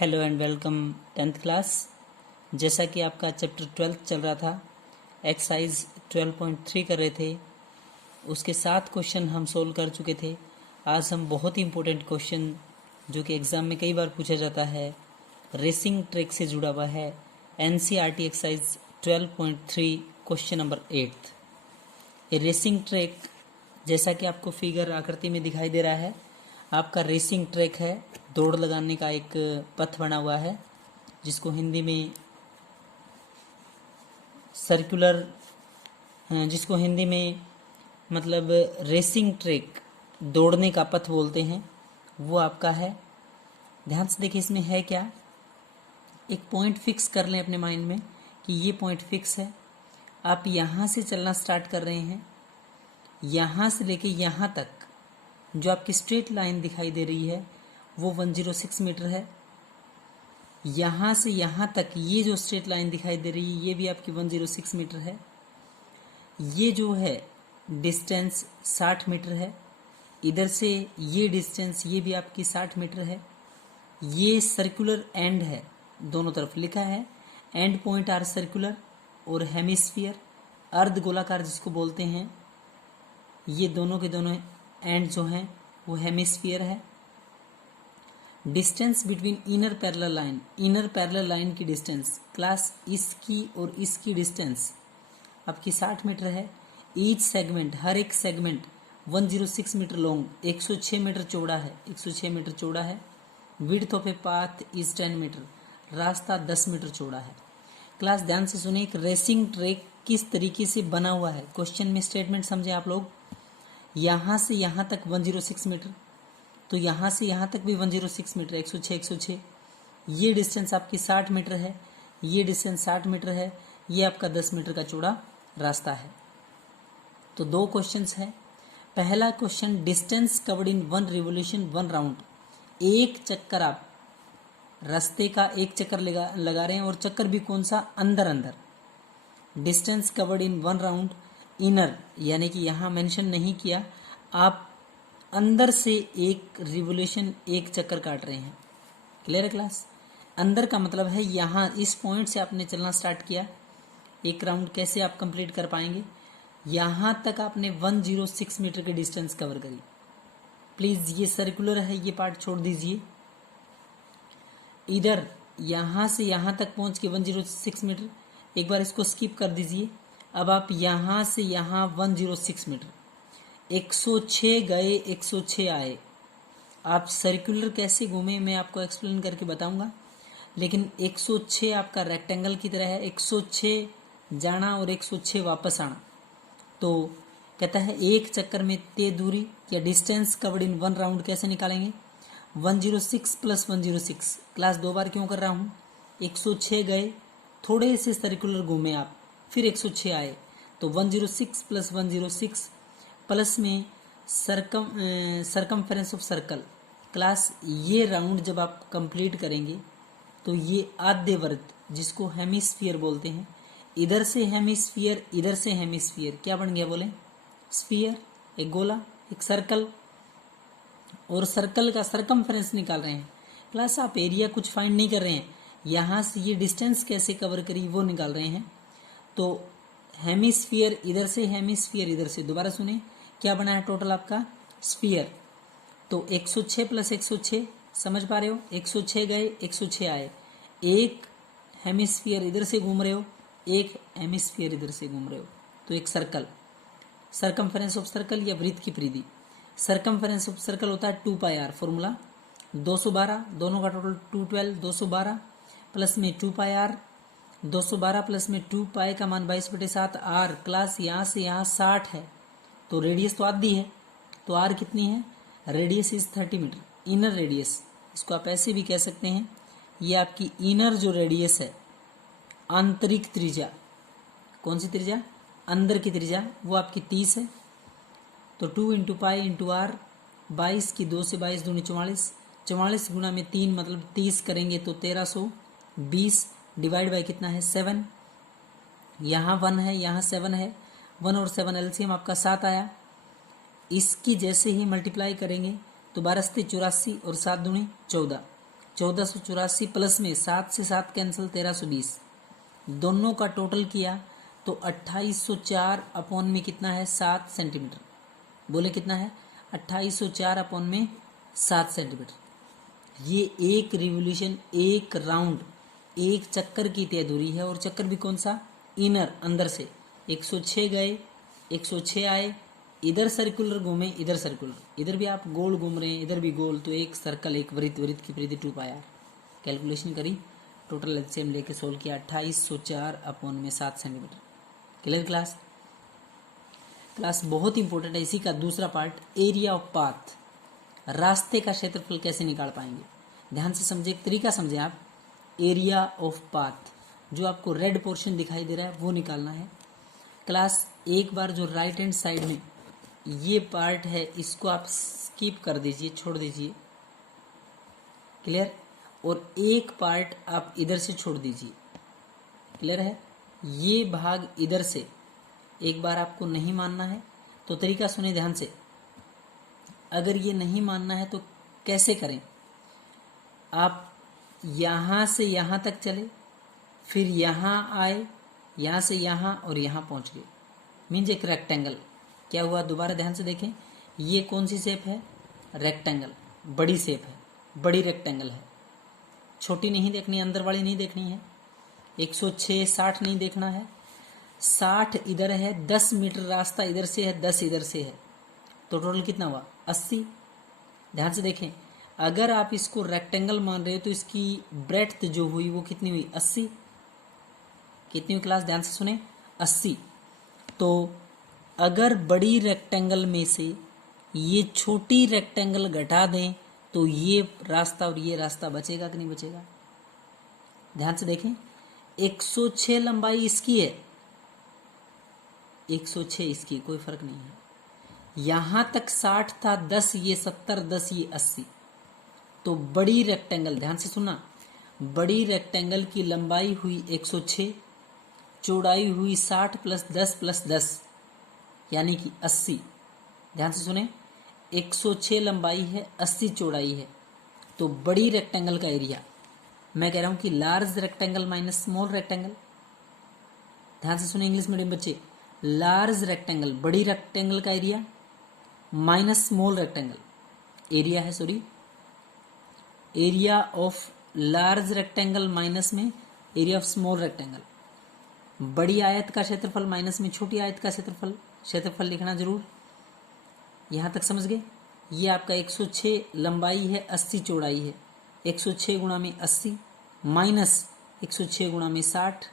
Hello and welcome 10th class. जैसा कि आपका चैप्टर 12 चल रहा था, एक्सरसाइज 12.3 कर रहे थे, उसके 7 क्वेश्चन हम सोल्व कर चुके थे। आज हम बहुत ही इम्पोर्टेंट क्वेश्चन जो कि एग्ज़ाम में कई बार पूछा जाता है, रेसिंग ट्रैक से जुड़ा हुआ है, एनसीईआरटी एक्सरसाइज 12.3 क्वेश्चन नंबर 8। ये रेसिंग ट्रैक जैसा कि आपको फिगर आकृति में दिखाई दे रहा है, आपका रेसिंग ट्रैक है, दौड़ लगाने का एक पथ बना हुआ है जिसको हिंदी में सर्कुलर, जिसको हिंदी में मतलब रेसिंग ट्रैक, दौड़ने का पथ बोलते हैं, वो आपका है। ध्यान से देखिए इसमें है क्या। एक पॉइंट फिक्स कर लें अपने माइंड में कि ये पॉइंट फिक्स है। आप यहाँ से चलना स्टार्ट कर रहे हैं, यहाँ से लेके यहाँ तक जो आपकी स्ट्रेट लाइन दिखाई दे रही है वो 106 मीटर है। यहाँ से यहाँ तक ये जो स्ट्रेट लाइन दिखाई दे रही है ये भी आपकी 106 मीटर है। ये जो है डिस्टेंस 60 मीटर है। इधर से ये डिस्टेंस ये भी आपकी 60 मीटर है। ये सर्कुलर एंड है, दोनों तरफ लिखा है एंड पॉइंट आर सर्कुलर और हेमिस्फीयर, अर्ध गोलाकार जिसको बोलते हैं। ये दोनों के दोनों एंड जो हैं वो हेमिस्फीयर है। Distance between inner parallel line की डिस्टेंस, क्लास इसकी और इसकी डिस्टेंस आपकी 60 मीटर है। ईच सेगमेंट, हर एक सेगमेंट 106 मीटर लॉन्ग, 106 मीटर चौड़ा है, 106 मीटर चौड़ा है। Width of a path is 10 metre, रास्ता 10 मीटर चौड़ा है। क्लास ध्यान से सुने, एक रेसिंग ट्रैक किस तरीके से बना हुआ है, क्वेश्चन में स्टेटमेंट समझे आप लोग। यहाँ से यहाँ तक 106 मीटर, तो यहाँ से यहाँ तक भी 106 मीटर, 106। ये डिस्टेंस आपकी 60 मीटर है, ये डिस्टेंस 60 मीटर है, ये आपका 10 मीटर का चौड़ा रास्ता है। तो दो क्वेश्चंस हैं। पहला question, distance covered in 1 revolution 1 round, एक चक्कर आप रास्ते का एक चक्कर लगा रहे हैं और चक्कर भी कौन सा, अंदर। Distance covered in 1 round, inner यानी कि यहाँ मेंशन नहीं किया, आप अंदर से एक रिवोल्यूशन, एक चक्कर काट रहे हैं। क्लियर है क्लास। अंदर का मतलब है यहाँ इस पॉइंट से आपने चलना स्टार्ट किया, एक राउंड कैसे आप कंप्लीट कर पाएंगे। यहाँ तक आपने 106 मीटर की डिस्टेंस कवर करी। प्लीज ये सर्कुलर है, ये पार्ट छोड़ दीजिए। इधर यहाँ से यहाँ तक पहुँच के 106 मीटर, एक बार इसको स्किप कर दीजिए। अब आप यहाँ से यहाँ 106 मीटर, 106 गए 106 आए। आप सर्कुलर कैसे घूमे मैं आपको एक्सप्लेन करके बताऊंगा, लेकिन 106 आपका रेक्टेंगल की तरह है, 106 जाना और 106 वापस आना। तो कहता है एक चक्कर में तय दूरी या डिस्टेंस कवर्ड इन 1 राउंड कैसे निकालेंगे, 106 प्लस 106। क्लास दो बार क्यों कर रहा हूँ, 106 गए, थोड़े से सर्कुलर घूमे आप, फिर 106 आए, तो 106 प्लस 106 प्लस में सरकमफेरेंस ऑफ सर्कल। क्लास ये राउंड जब आप कंप्लीट करेंगे तो ये आधे वर्ग जिसको हेमिस्फीयर बोलते हैं, इधर से हेमिस्फीयर, इधर से हेमिस्फीयर, क्या बन गया बोले, स्फीयर, एक गोला, एक सर्कल, और सर्कल का सरकमफेरेंस निकाल रहे हैं। क्लास आप एरिया कुछ फाइंड नहीं कर रहे हैं, यहाँ से ये डिस्टेंस कैसे कवर करी वो निकाल रहे हैं। तो हेमिस्फीयर इधर से, हेमिस्फीयर इधर से, दोबारा सुने क्या बना है टोटल आपका, स्फीयर। तो 106 प्लस 106, समझ पा रहे हो, 106 गए 106 आए, एक हेमिस्फीयर इधर से घूम रहे हो, एक हेमिस्फीयर इधर से घूम रहे हो, तो एक सर्कल, सरकमफेरेंस ऑफ सर्कल या वृत्त की परिधि। सरकमफेरेंस ऑफ सर्कल होता है 2πr, फॉर्मूला 212, दोनों का टोटल 212, 212 प्लस में 2πr, 212 प्लस में 2π का मान 22/7 r। क्लास यहाँ से यहाँ 60 है, तो रेडियस तो आधी है, तो r कितनी है, radius is 30 metre, inner radius, इसको आप ऐसे भी कह सकते हैं, ये आपकी इनर जो रेडियस है, आंतरिक त्रिज्या, कौन सी त्रिज्या, अंदर की त्रिज्या, वो आपकी 30 है। तो 2 इंटू पाई इंटू आर, 22 की 2 से 22 दूनी 44, 44 गुना में 3 मतलब 30 करेंगे तो 1320, डिवाइड बाई कितना है 7, यहाँ 1 है यहाँ 7 है, 1 और 7 एलसीएम आपका 7 आया। इसकी जैसे ही मल्टीप्लाई करेंगे तो 12 84 और 7 दूनी 14, 1484 प्लस में 7 से 7 कैंसिल 1320, दोनों का टोटल किया तो 2804 अपॉन में कितना है 7 सेंटीमीटर। बोले कितना है 2804 अपॉन में 7 सेंटीमीटर। ये एक रिवोल्यूशन, एक राउंड, एक चक्कर की तय दूरी है, और चक्कर भी कौन सा, इनर, अंदर से। 106 गए, 106 आए, इधर सर्कुलर घूमे, इधर सर्कुलर, इधर भी आप गोल घूम रहे हैं, इधर भी गोल, तो एक सर्कल, एक वृत्त, वृत्त की परिधि 2 पाया। कैलकुलेशन करी, टोटल एलसीएम लेके सोल्व किया, 2804 अपॉन में 7 सेंटीमीटर। Clear class? क्लास बहुत इंपॉर्टेंट है। इसी का दूसरा पार्ट, एरिया ऑफ पाथ, रास्ते का क्षेत्रफल कैसे निकाल पाएंगे। ध्यान से समझे, एक तरीका समझे आप। एरिया ऑफ पाथ, जो आपको रेड पोर्शन दिखाई दे रहा है वो निकालना है। क्लास एक बार जो राइट हैंड साइड में ये पार्ट है इसको आप स्किप कर दीजिए, छोड़ दीजिए। क्लियर? और एक पार्ट आप इधर से छोड़ दीजिए। क्लियर है? ये भाग इधर से एक बार आपको नहीं मानना है तो तरीका सुने ध्यान से। अगर ये नहीं मानना है तो कैसे करें, आप यहां से यहां तक चले, फिर यहां आए, यहां से यहां और यहां पहुंच गए, मीन्स एक रेक्टेंगल। क्या हुआ, दोबारा ध्यान से देखें, ये कौन सी शेप है, रेक्टेंगल, बड़ी शेप है, बड़ी रेक्टेंगल है। छोटी नहीं देखनी, अंदर वाली नहीं देखनी है। 106 60 नहीं देखना है, 60 इधर है, 10 मीटर रास्ता इधर से है, 10 इधर से है, तो टोटल कितना हुआ 80। ध्यान से देखें, अगर आप इसको रेक्टेंगल मान रहे हो तो इसकी ब्रेड्थ जो हुई वो कितनी हुई 80। कितनी हुई क्लास, ध्यान से सुने, 80। तो अगर बड़ी रेक्टेंगल में से ये छोटी रेक्टेंगल घटा दें तो ये रास्ता और ये रास्ता बचेगा कि नहीं बचेगा। ध्यान से देखें, 106 लंबाई इसकी है, 106 इसकी, कोई फर्क नहीं है। यहां तक 60 था, 10 ये 70, 10 ये 80। तो बड़ी रेक्टेंगल, ध्यान से सुनना, बड़ी रेक्टेंगल की लंबाई हुई 106, चौड़ाई हुई 60 प्लस 10 प्लस 10 यानी कि 80। ध्यान से सुने, 106 लंबाई है, 80 चौड़ाई है, तो बड़ी रेक्टेंगल का एरिया, मैं कह रहा हूं कि large rectangle minus small rectangle. ध्यान से सुने इंग्लिश मीडियम बच्चे, लार्ज रेक्टेंगल, बड़ी रेक्टेंगल का area minus small rectangle, area है sorry, area of large rectangle minus में एरिया ऑफ स्मॉल रेक्टेंगल। बड़ी आयत का क्षेत्रफल माइनस में छोटी आयत का क्षेत्रफल, क्षेत्रफल लिखना जरूर। यहां तक समझ गए। ये आपका 106 लंबाई है, 80 चौड़ाई है, 106 गुणा में 80 माइनस 106 गुणा में 60,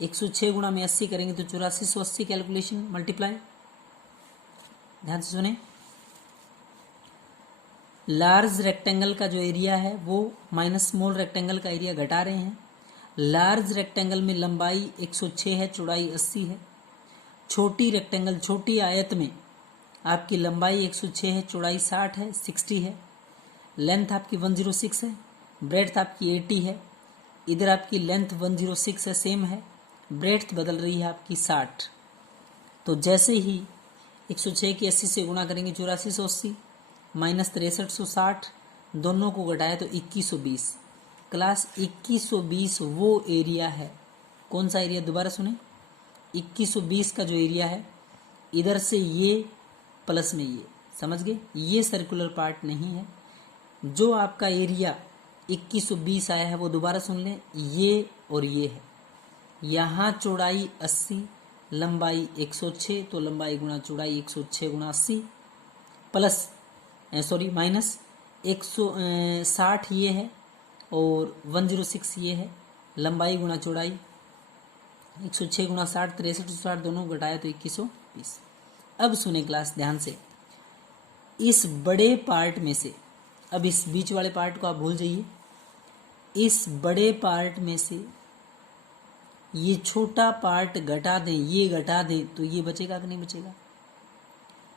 106 गुणा में 80 करेंगे तो 8480 कैलकुलेशन मल्टीप्लाई। ध्यान से सुने, लार्ज रेक्टेंगल का जो एरिया है वो माइनस स्मॉल रेक्टेंगल का एरिया घटा रहे हैं। लार्ज रेक्टेंगल में लंबाई 106 है, चौड़ाई 80 है। छोटी रेक्टेंगल, छोटी आयत में आपकी लंबाई 106 है, चौड़ाई 60 है, 60 है। लेंथ आपकी 106 है, ब्रेड्थ आपकी 80 है। इधर आपकी लेंथ 106 है, सेम है, ब्रेड्थ बदल रही है आपकी 60। तो जैसे ही 106 की 80 से गुणा करेंगे 8480 माइनस 6360, दोनों को घटाया तो 2120। क्लास 2120 वो एरिया है, कौन सा एरिया, दोबारा सुने, 2120 का जो एरिया है, इधर से ये प्लस में ये, समझ गए, ये सर्कुलर पार्ट नहीं है। जो आपका एरिया 2120 आया है वो दोबारा सुन लें, ये और ये है। यहाँ चौड़ाई 80, लंबाई 106, तो लंबाई गुणा चौड़ाई 106 गुणा 80 प्लस सॉरी माइनस 160 ये है और 106 ये है। लंबाई गुणा चौड़ाई 106 गुणा 60, 6360, दोनों घटाया तो 2120। अब सुने क्लास ध्यान से, इस बड़े पार्ट में से, अब इस बीच वाले पार्ट को आप भूल जाइए, इस बड़े पार्ट में से ये छोटा पार्ट घटा दें, ये घटा दें तो ये बचेगा कि नहीं बचेगा।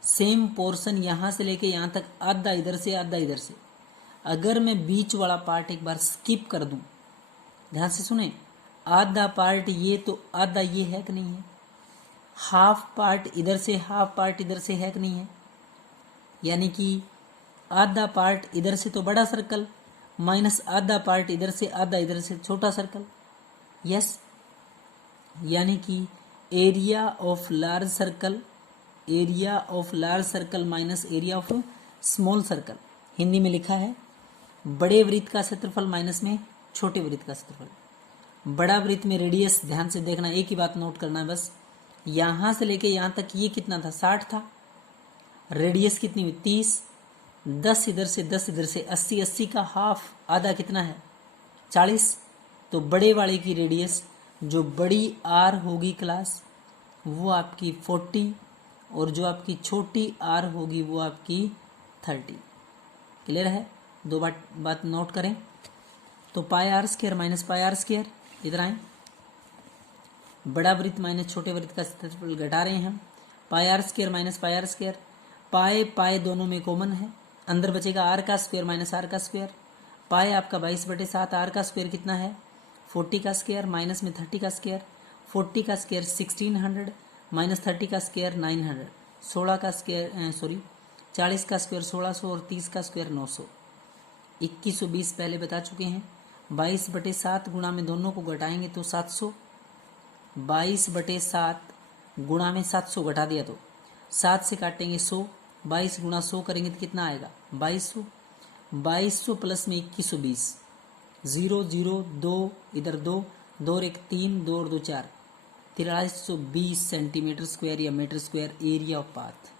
सेम पोर्शन यहां से लेके यहां तक, आधा इधर से आधा इधर से। अगर मैं बीच वाला पार्ट एक बार स्किप कर दूं, ध्यान से सुने, आधा पार्ट ये तो आधा ये है कि नहीं है, हाफ पार्ट इधर से हाफ पार्ट इधर से है कि नहीं है, यानी कि आधा पार्ट इधर से तो बड़ा सर्कल, माइनस आधा पार्ट इधर से, आधा इधर से, छोटा सर्कल। यस, यानी कि area of large circle, area of large circle minus area of small circle. Hindi में लिखा है बड़े वृत्त का क्षेत्रफल माइनस में छोटे वृत्त का क्षेत्रफल। बड़ा वृत्त में रेडियस, ध्यान से देखना, एक ही बात नोट करना है बस, यहां से लेके यहां तक ये कितना था, 60 था। रेडियस कितनी हुई, 30। 10 इधर से, 10 इधर से, 80, 80 का हाफ, आधा कितना है, 40। तो बड़े वाले की रेडियस जो बड़ी आर होगी क्लास, वो आपकी 40, और जो आपकी छोटी आर होगी वो आपकी 30। क्लियर है? दो बात नोट करें। तो pi R square minus pi R square, इधर आए, बड़ा वृत्त माइनस छोटे वृत्त का क्षेत्रफल घटा रहे हैं हम। Pi R square minus pi R square, pi pi दोनों में कॉमन है, अंदर बचेगा आर का स्क्वायर माइनस आर का स्क्वायर। पाई आपका 22/7, आर का स्क्वायर कितना है, 40 का स्क्वायर, माइनस में 30 का स्क्वायर। 40 का स्क्वायर 1600 माइनस 30 का स्क्वायर 900। 16 का स्क्वायर 40 का स्क्वायर 1600 और 30 का स्क्वायर 900। 2120 पहले बता चुके हैं। 22/7 गुणा में दोनों को घटाएंगे तो 700। 22/7 गुणा में 700 घटा दिया तो 7 से काटेंगे 100। 22 गुणा 100 करेंगे तो कितना आएगा, 2200। 2200 प्लस में 2120, 0 0 2 इधर 2 2 और 1 3, 2 और 2 4, 4320 सेंटीमीटर स्क्वायर या metre square area of path.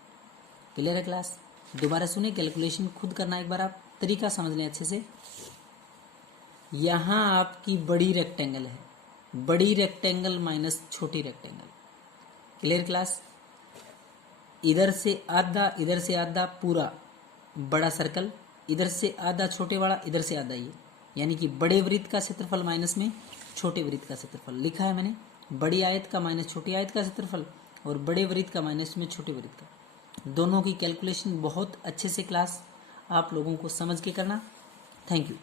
Clear है क्लास? दोबारा सुने, कैलकुलेशन खुद करना, एक बार आप तरीका समझ लें अच्छे से। यहां आपकी बड़ी रेक्टेंगल है, बड़ी रेक्टेंगल माइनस छोटी रेक्टेंगल। Clear class? इधर से आधा, इधर से आधा पूरा बड़ा सर्कल, इधर से आधा छोटे वाला, इधर से आधा ये, यानी कि बड़े वृत्त का क्षेत्रफल माइनस में छोटे वृत्त का क्षेत्रफल। लिखा है मैंने, बड़ी आयत का माइनस छोटी आयत का क्षेत्रफल और बड़े वृत्त का माइनस में छोटे वृत्त का। दोनों की कैलकुलेशन बहुत अच्छे से क्लास आप लोगों को समझ के करना। Thank you.